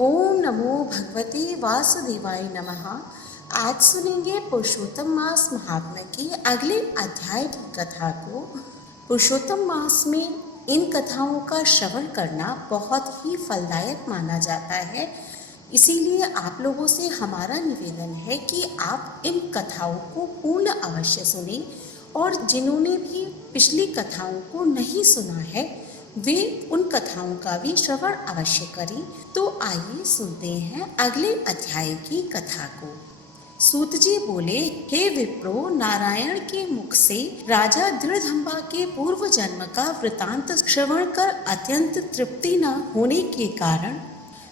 ओम नमो भगवते वासुदेवाय नमः। आज सुनेंगे पुरुषोत्तम मास महात्म्य की अगले अध्याय की कथा को। पुरुषोत्तम मास में इन कथाओं का श्रवण करना बहुत ही फलदायक माना जाता है। इसीलिए आप लोगों से हमारा निवेदन है कि आप इन कथाओं को पूर्ण अवश्य सुनें, और जिन्होंने भी पिछली कथाओं को नहीं सुना है वे उन कथाओं का भी श्रवण अवश्य करें। तो आइए सुनते हैं अगले अध्याय की कथा को। सूत जी बोले, हे विप्रो, नारायण के मुख से राजा दृढ़धंबा के पूर्व जन्म का वृतांत श्रवण कर अत्यंत तृप्ति न होने के कारण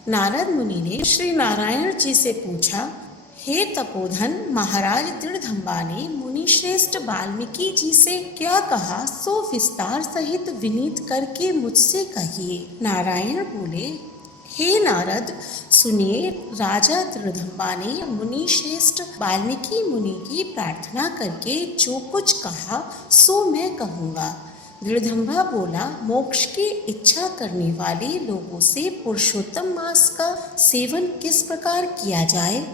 नारद मुनि ने श्री नारायण जी से पूछा, हे तपोधन, महाराज दृढ़धंबा ने मुनि श्रेष्ठ वाल्मीकि जी से क्या कहा सो विस्तार सहित विनीत करके मुझसे कहिए। नारायण बोले, हे नारद, सुनिए। राजा दृढ़धंबा ने मुनि श्रेष्ठ वाल्मीकि मुनि की प्रार्थना करके जो कुछ कहा सो मैं कहूँगा। दृढ़धंबा बोला, मोक्ष की इच्छा करने वाले लोगों से पुरुषोत्तम मास का सेवन किस प्रकार किया जाए,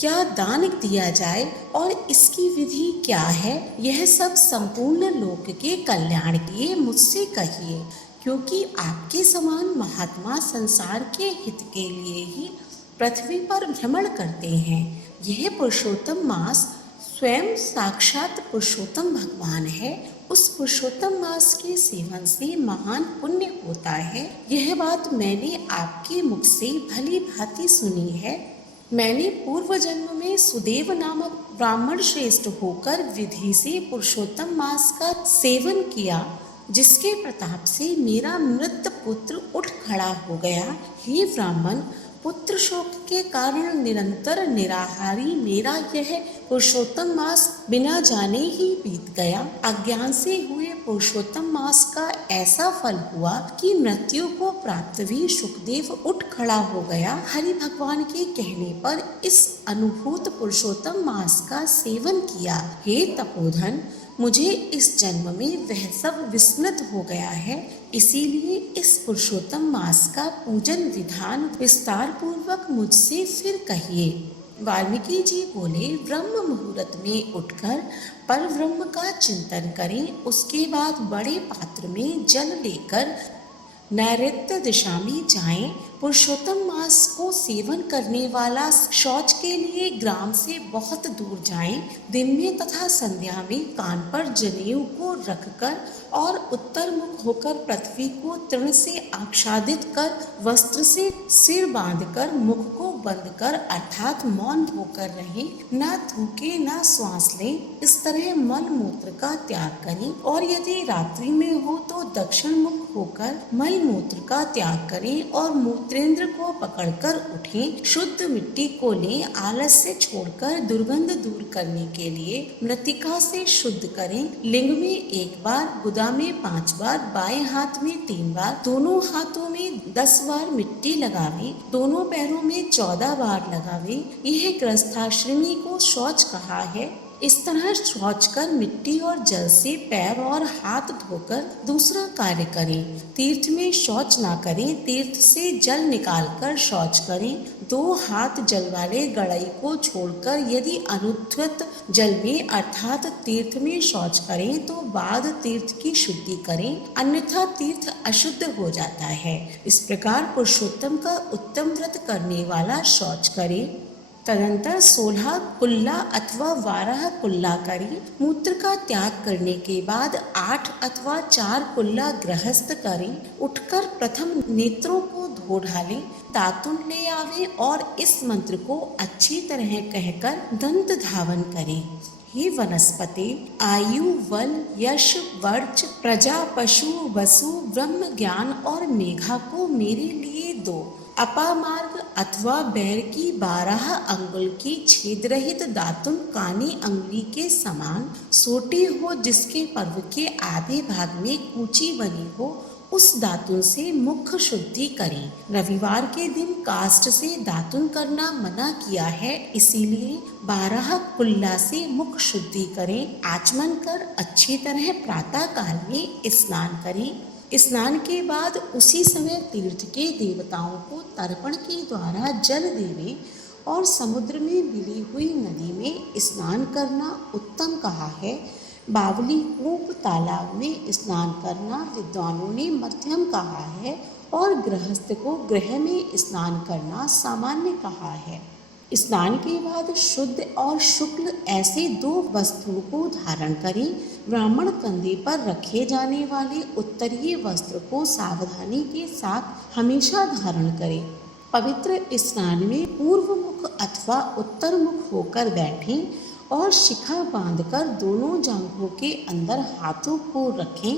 क्या दान दिया जाए और इसकी विधि क्या है, यह सब संपूर्ण लोक के कल्याण के लिए मुझसे कहिए, क्योंकि आपके समान महात्मा संसार के हित के लिए ही पृथ्वी पर भ्रमण करते हैं। यह पुरुषोत्तम मास स्वयं साक्षात पुरुषोत्तम भगवान है। उस पुरुषोत्तम मास के सेवन से महान पुण्य होता है। यह बात मैंने आपके मुख से भली भांति सुनी है। मैंने पूर्व जन्म में सुदेव नामक ब्राह्मण श्रेष्ठ होकर विधि से पुरुषोत्तम मास का सेवन किया, जिसके प्रताप से मेरा मृत पुत्र उठ खड़ा हो गया। हे ब्राह्मण, पुत्र शोक के कारण निरंतर निराहारी मेरा यह पुरुषोत्तम मास बिना जाने ही बीत गया। अज्ञान से हुए पुरुषोत्तम मास का ऐसा फल हुआ कि मृत्यु को प्राप्त भी सुखदेव उठ खड़ा हो गया। हरि भगवान के कहने पर इस अनुभूत पुरुषोत्तम मास का सेवन किया। हे तपोधन, मुझे इस जन्म में वह सब विस्मृत हो गया है। इसीलिए इस पुरुषोत्तम मास का पूजन विधान विस्तार पूर्वक मुझसे फिर कहिए। वाल्मीकि जी बोले, ब्रह्म मुहूर्त में उठकर पर ब्रह्म का चिंतन करें। उसके बाद बड़े पात्र में जल लेकर नैऋत्य दिशा में जाएं। पुरुषोत्तम मास को सेवन करने वाला शौच के लिए ग्राम से बहुत दूर जाएं। दिन में तथा संध्या में कान पर जनेऊ को रखकर और उत्तर मुख होकर पृथ्वी को तृण से आच्छादित कर वस्त्र से सिर बांधकर मुख को बंद कर अर्थात मौन होकर रहें। न थूके न श्वास लें। इस तरह मल मूत्र का त्याग करें, और यदि रात्रि में हो तो दक्षिण मुख होकर मल मूत्र का त्याग करें और मूत्रेंद्र को पकड़कर उठें। शुद्ध मिट्टी को लें। आलस्य छोड़कर दुर्गंध दूर करने के लिए मृत्तिका से शुद्ध करें। लिंग में 1 बार, गुदा में 5 बार, बाएं हाथ में 3 बार, दोनों हाथों में 10 बार मिट्टी लगावें। दोनों पैरों में 14 बार लगावें। यह गृहस्थाश्रमी को शौच कहा है। इस तरह शौच कर मिट्टी और जल से पैर और हाथ धोकर दूसरा कार्य करें। तीर्थ में शौच ना करें। तीर्थ से जल निकालकर शौच करें। 2 हाथ जल वाले गड़ई को छोड़कर यदि अनुद्धत जल में अर्थात तीर्थ में शौच करें तो बाद तीर्थ की शुद्धि करें, अन्यथा तीर्थ अशुद्ध हो जाता है। इस प्रकार पुरुषोत्तम का उत्तम व्रत करने वाला शौच करे। तदंतर 16 कुल्ला अथवा 12 कुल्ला करें। मूत्र का त्याग करने के बाद 8 अथवा 4 कुल्ला गृहस्थ करें। उठकर प्रथम नेत्रों को धो डालें, दातुन ले आवे और इस मंत्र को अच्छी तरह कहकर दंत धावन करें। हे वनस्पति, आयु, बल, यश, वर्च, प्रजा, पशु, वसु, ब्रह्म ज्ञान और मेघा को मेरे लिए दो। अपामार्ग अथवा बैर की 12 अंगुल की छेद रहित दातुन कानी अंगुली के समान सोटी हो, जिसके पर्व के आधे भाग में कूची बनी हो, उस दातुन से मुख शुद्धि करें। रविवार के दिन काष्ठ से दातुन करना मना किया है, इसीलिए 12 कुल्ला से मुख शुद्धि करें। आचमन कर अच्छी तरह प्रातः काल में स्नान करें। स्नान के बाद उसी समय तीर्थ के देवताओं को तर्पण के द्वारा जल देवे और समुद्र में मिली हुई नदी में स्नान करना उत्तम कहा है। बावली कूप तालाब में स्नान करना विद्वानों ने मध्यम कहा है और गृहस्थ को गृह में स्नान करना सामान्य कहा है। स्नान के बाद शुद्ध और शुक्ल ऐसे दो वस्त्रों को धारण करें। ब्राह्मण कंधे पर रखे जाने वाले उत्तरीय वस्त्र को सावधानी के साथ हमेशा धारण करें। पवित्र स्नान में पूर्व मुख अथवा उत्तर मुख होकर बैठें और शिखा बांधकर दोनों जांघों के अंदर हाथों को रखें।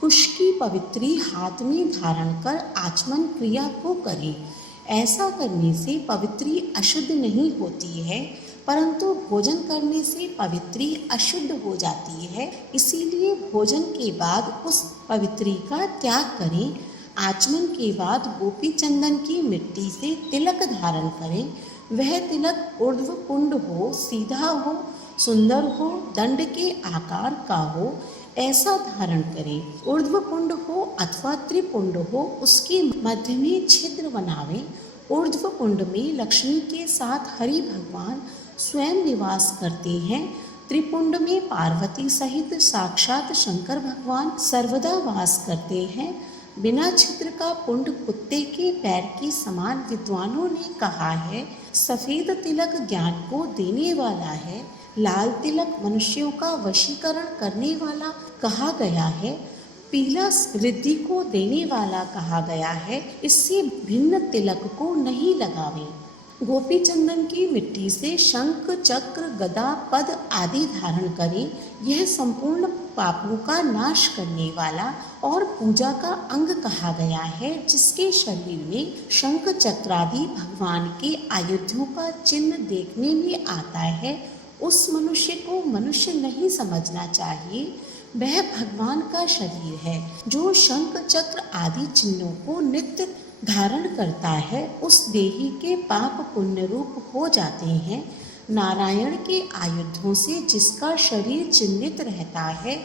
कुश की पवित्री हाथ में धारण कर आचमन क्रिया को करें। ऐसा करने से पवित्री अशुद्ध नहीं होती है, परंतु भोजन करने से पवित्री अशुद्ध हो जाती है। इसीलिए भोजन के बाद उस पवित्री का त्याग करें। आचमन के बाद गोपी चंदन की मिट्टी से तिलक धारण करें। वह तिलक ऊर्ध्व पुंड हो, सीधा हो, सुंदर हो, दंड के आकार का हो, ऐसा धारण करें। ऊर्ध्व पुंड हो अथवा त्रिपुंड हो, उसके मध्य में छिद्र बनावें। ऊर्ध्व पुंड में लक्ष्मी के साथ हरि भगवान स्वयं निवास करते हैं। त्रिपुंड में पार्वती सहित साक्षात शंकर भगवान सर्वदा वास करते हैं। बिना छिद्र का पुंड कुत्ते के पैर के समान विद्वानों ने कहा है। सफेद तिलक ज्ञान को देने वाला है। लाल तिलक मनुष्यों का वशीकरण करने वाला कहा गया है। पीला रिद्धि को देने वाला कहा गया है। इससे भिन्न तिलक को नहीं लगावें। गोपी चंदन की मिट्टी से शंख, चक्र, गदा, पद आदि धारण करें। यह संपूर्ण पापों का नाश करने वाला और पूजा का अंग कहा गया है। जिसके शरीर में शंख चक्रादि भगवान के आयुधों का चिन्ह देखने में आता है, उस मनुष्य को मनुष्य नहीं समझना चाहिए। वह भगवान का शरीर है। जो शंख चक्र आदि चिन्हों को नित्य धारण करता है, उस देही के पाप पुण्य रूप हो जाते हैं। नारायण के आयुधों से जिसका शरीर चिन्हित रहता है,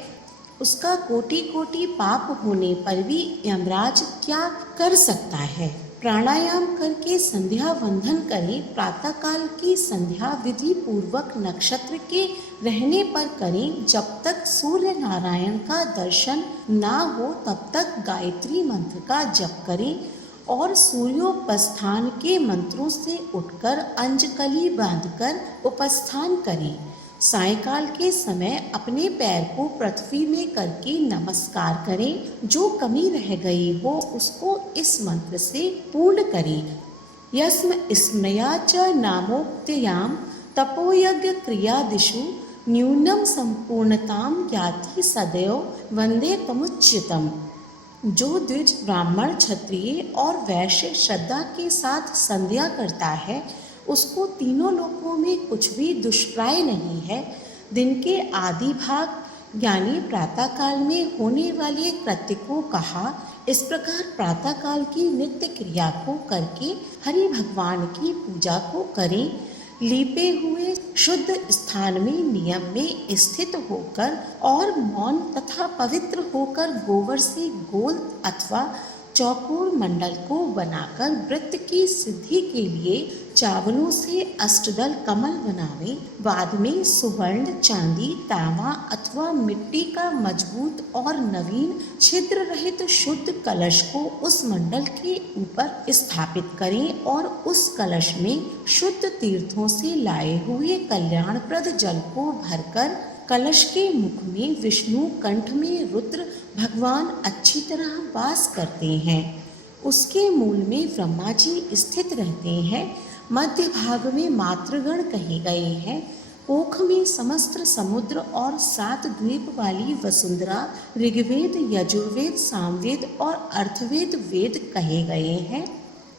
उसका कोटि कोटि पाप होने पर भी यमराज क्या कर सकता है। प्राणायाम करके संध्या वंदन करें। प्रातःकाल की संध्या विधि पूर्वक नक्षत्र के रहने पर करें। जब तक सूर्य नारायण का दर्शन ना हो तब तक गायत्री मंत्र का जप करें और सूर्योपस्थान के मंत्रों से उठकर अंजकली बांधकर उपस्थान करें। सायंकाल के समय अपने पैर को पृथ्वी में करके नमस्कार करें। जो कमी रह गई हो उसको इस मंत्र से पूर्ण करें। यस्म स्मया च नामोक्त्याम तपोयज्ञ क्रियादिषु न्यूनम संपूर्णताम याति सदैव वंदे तमुच्यतम। जो द्विज ब्राह्मण, क्षत्रिय और वैश्य श्रद्धा के साथ संध्या करता है, उसको तीनों लोकों में कुछ भी दुष्प्राय नहीं है। दिन के आदि भाग यानी प्रातःकाल में होने वाले कृत्य को कहा। इस प्रकार प्रातःकाल की नित्य क्रिया को करके हरि भगवान की पूजा को करें। लीपे हुए शुद्ध स्थान में नियम में स्थित होकर और मौन तथा पवित्र होकर गोबर से गोल अथवा चौकोर मंडल को बनाकर व्रत की सिद्धि के लिए चावलों से अष्टदल कमल बनावे। बाद में सुवर्ण, चांदी, तांबा अथवा मिट्टी का मजबूत और नवीन छिद्र रहित शुद्ध कलश को उस मंडल के ऊपर स्थापित करें और उस कलश में शुद्ध तीर्थों से लाए हुए कल्याणप्रद जल को भरकर कलश के मुख में विष्णु, कंठ में रुद्र भगवान अच्छी तरह वास करते हैं। उसके मूल में ब्रह्मा जी स्थित रहते हैं। मध्य भाग में मातृगण कहे गए हैं। ओख में समस्त समुद्र और 7 द्वीप वाली वसुंधरा, ऋग्वेद, यजुर्वेद, सामवेद और अर्थवेद वेद कहे गए हैं।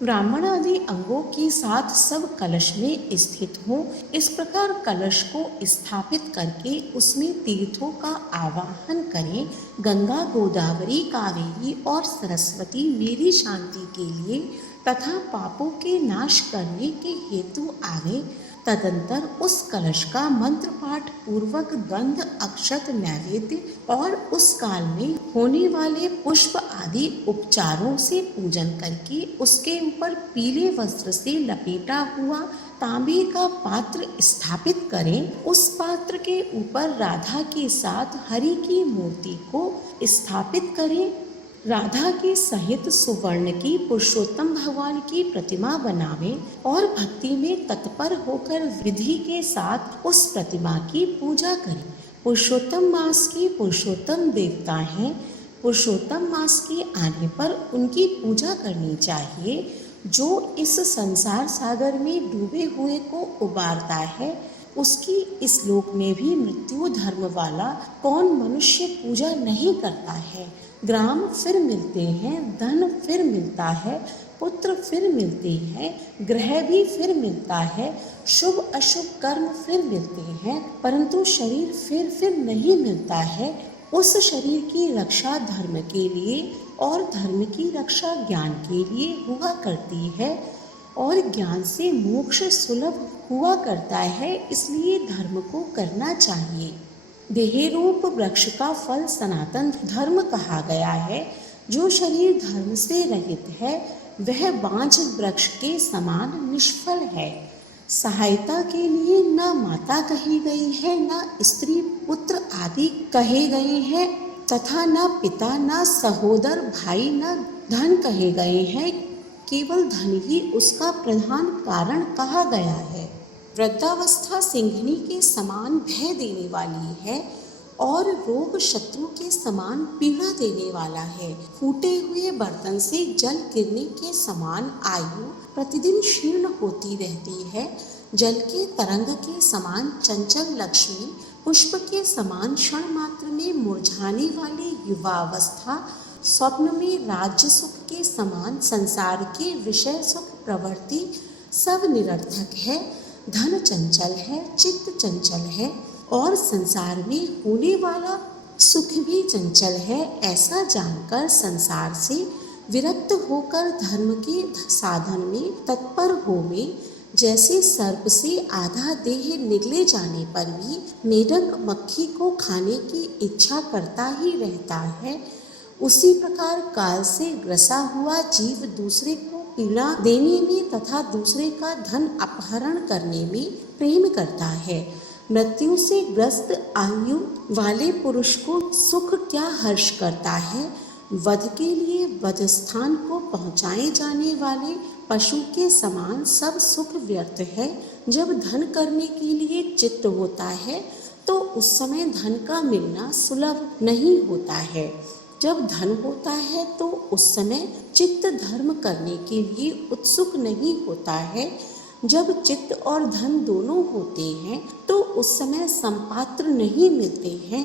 ब्राह्मण आदि अंगों के साथ सब कलश में स्थित हों। इस प्रकार कलश को स्थापित करके उसमें तीर्थों का आवाहन करें। गंगा, गोदावरी, कावेरी और सरस्वती मेरी शांति के लिए तथा पापों के नाश करने के हेतु आवे तदंतर उस कलश का मंत्र पाठ पूर्वक गंध अक्षत नैवेद्य और उस काल में होने वाले पुष्प आदि उपचारों से पूजन करके उसके ऊपर पीले वस्त्र से लपेटा हुआ तांबे का पात्र स्थापित करें। उस पात्र के ऊपर राधा के साथ हरि की मूर्ति को स्थापित करें। राधा के सहित सुवर्ण की पुरुषोत्तम भगवान की प्रतिमा बनावें और भक्ति में तत्पर होकर विधि के साथ उस प्रतिमा की पूजा करें। पुरुषोत्तम मास के पुरुषोत्तम देवता हैं। पुरुषोत्तम मास के आने पर उनकी पूजा करनी चाहिए। जो इस संसार सागर में डूबे हुए को उबारता है, उसकी इस लोक में भी मृत्यु धर्म वाला कौन मनुष्य पूजा नहीं करता है। ग्राम फिर मिलते हैं, धन फिर मिलता है, पुत्र फिर मिलते हैं, ग्रह भी फिर मिलता है, शुभ अशुभ कर्म फिर मिलते हैं, परंतु शरीर फिर नहीं मिलता है। उस शरीर की रक्षा धर्म के लिए और धर्म की रक्षा ज्ञान के लिए हुआ करती है और ज्ञान से मोक्ष सुलभ हुआ करता है, इसलिए धर्म को करना चाहिए। देह रूप वृक्ष का फल सनातन धर्म कहा गया है। जो शरीर धर्म से रहित है वह बांझ वृक्ष के समान निष्फल है। सहायता के लिए न माता कही गई है, न स्त्री पुत्र आदि कहे गए हैं, तथा न पिता न सहोदर भाई न धन कहे गए हैं। केवल धन ही उसका प्रधान कारण कहा गया है। वृद्धावस्था सिंघनी के समान भय देने वाली है और रोग शत्रु के समान पीड़ा देने वाला है। फूटे हुए बर्तन से जल गिरने के समान आयु प्रतिदिन क्षीर्ण होती रहती है। जल के तरंग के समान चंचल लक्ष्मी, पुष्प के समान क्षण मात्र में मुरझाने वाली युवावस्था, स्वप्न में राज्य सुख के समान संसार के विषय सुख प्रवृत्ति सब निरर्थक है। धन चंचल है, चित्त चंचल है और संसार में होने वाला सुख भी चंचल है। ऐसा जानकर संसार से विरक्त होकर धर्म के साधन में तत्पर होवे। जैसे सर्प से आधा देह निगले जाने पर भी मेढक मक्खी को खाने की इच्छा करता ही रहता है, उसी प्रकार काल से ग्रसा हुआ जीव दूसरे को पीड़ा देने में तथा दूसरे का धन अपहरण करने में प्रेम करता है। मृत्यु से ग्रस्त आयु वाले पुरुष को सुख क्या हर्ष करता है। वध के लिए वध स्थान को पहुँचाए जाने वाले पशु के समान सब सुख व्यर्थ है। जब धन करने के लिए चित्त होता है तो उस समय धन का मिलना सुलभ नहीं होता है। जब धन होता है तो उस समय चित्त धर्म करने के लिए उत्सुक नहीं होता है। जब चित्त और धन दोनों होते हैं तो उस समय संपात्र नहीं मिलते हैं।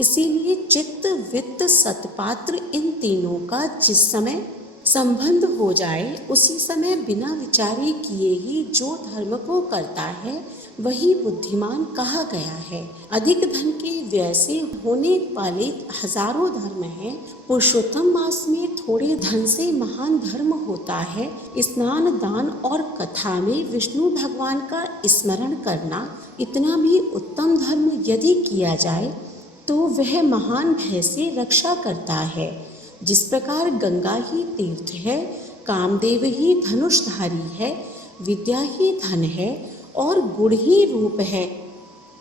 इसीलिए चित्त वित्त सत्पात्र इन तीनों का जिस समय संबंध हो जाए उसी समय बिना विचारे किए ही जो धर्म को करता है वही बुद्धिमान कहा गया है। अधिक धन के व्यय से होने वाले हजारों धर्म हैं। पुरुषोत्तम मास में थोड़े धन से महान धर्म होता है। स्नान दान और कथा में विष्णु भगवान का स्मरण करना इतना भी उत्तम धर्म यदि किया जाए तो वह महान भय से रक्षा करता है। जिस प्रकार गंगा ही तीर्थ है, कामदेव ही धनुषधारी है, विद्या ही धन है और गुण ही रूप है,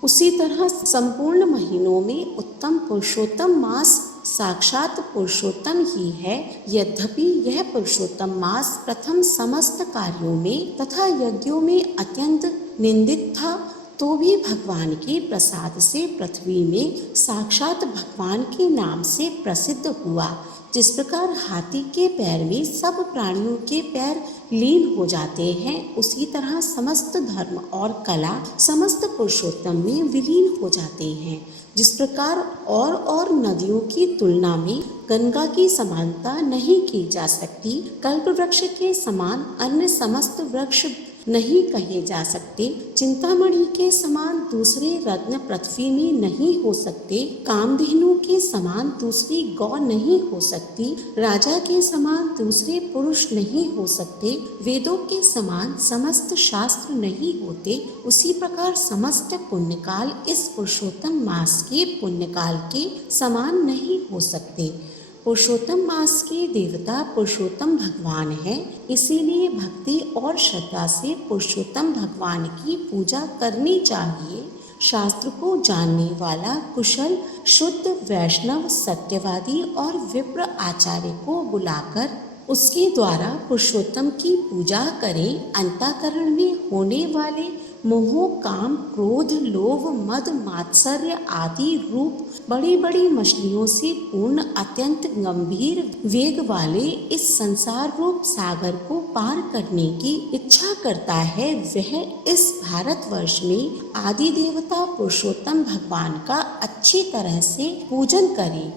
उसी तरह संपूर्ण महीनों में उत्तम पुरुषोत्तम मास साक्षात पुरुषोत्तम ही है। यद्यपि यह पुरुषोत्तम मास प्रथम समस्त कार्यों में तथा यज्ञों में अत्यंत निंदित था, तो भी भगवान के प्रसाद से पृथ्वी में साक्षात भगवान के नाम से प्रसिद्ध हुआ। जिस प्रकार हाथी के पैर में सब प्राणियों के पैर लीन हो जाते हैं, उसी तरह समस्त धर्म और कला समस्त पुरुषोत्तम में विलीन हो जाते हैं। जिस प्रकार और नदियों की तुलना में गंगा की समानता नहीं की जा सकती, कल्प वृक्ष के समान अन्य समस्त वृक्ष नहीं कहे जा सकते। चिंतामणि के समान दूसरे रत्न पृथ्वी में नहीं हो सकते। कामधेनु के समान दूसरी गौ नहीं हो सकती। राजा के समान दूसरे पुरुष नहीं हो सकते। वेदों के समान समस्त शास्त्र नहीं होते। उसी प्रकार समस्त पुण्यकाल इस पुरुषोत्तम मास के पुण्यकाल के समान नहीं हो सकते। पुरुषोत्तम मास के देवता पुरुषोत्तम भगवान है, इसीलिए भक्ति और श्रद्धा से पुरुषोत्तम भगवान की पूजा करनी चाहिए। शास्त्र को जानने वाला कुशल शुद्ध वैष्णव सत्यवादी और विप्र आचार्य को बुलाकर उसके द्वारा पुरुषोत्तम की पूजा करें। अंतःकरण में होने वाले मोह काम क्रोध लोभ मद मात्सर्य आदि रूप बड़ी बड़ी मछलियों से पूर्ण अत्यंत गंभीर वेग वाले इस संसार रूप सागर को पार करने की इच्छा करता है, वह इस भारतवर्ष में आदि देवता पुरुषोत्तम भगवान का अच्छी तरह से पूजन करे।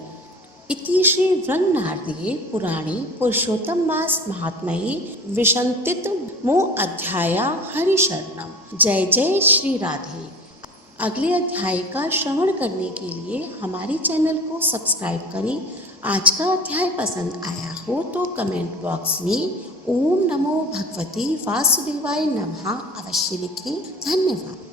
इति श्री रंगनारदीये पुराणे पुरुषोत्तम मास महात्म्ये विंशतितमो अध्याया हरिशरणम। जय जय श्री राधे। अगले अध्याय का श्रवण करने के लिए हमारे चैनल को सब्सक्राइब करें। आज का अध्याय पसंद आया हो तो कमेंट बॉक्स में ओम नमो भगवते वासुदेवाय नमः अवश्य लिखें। धन्यवाद।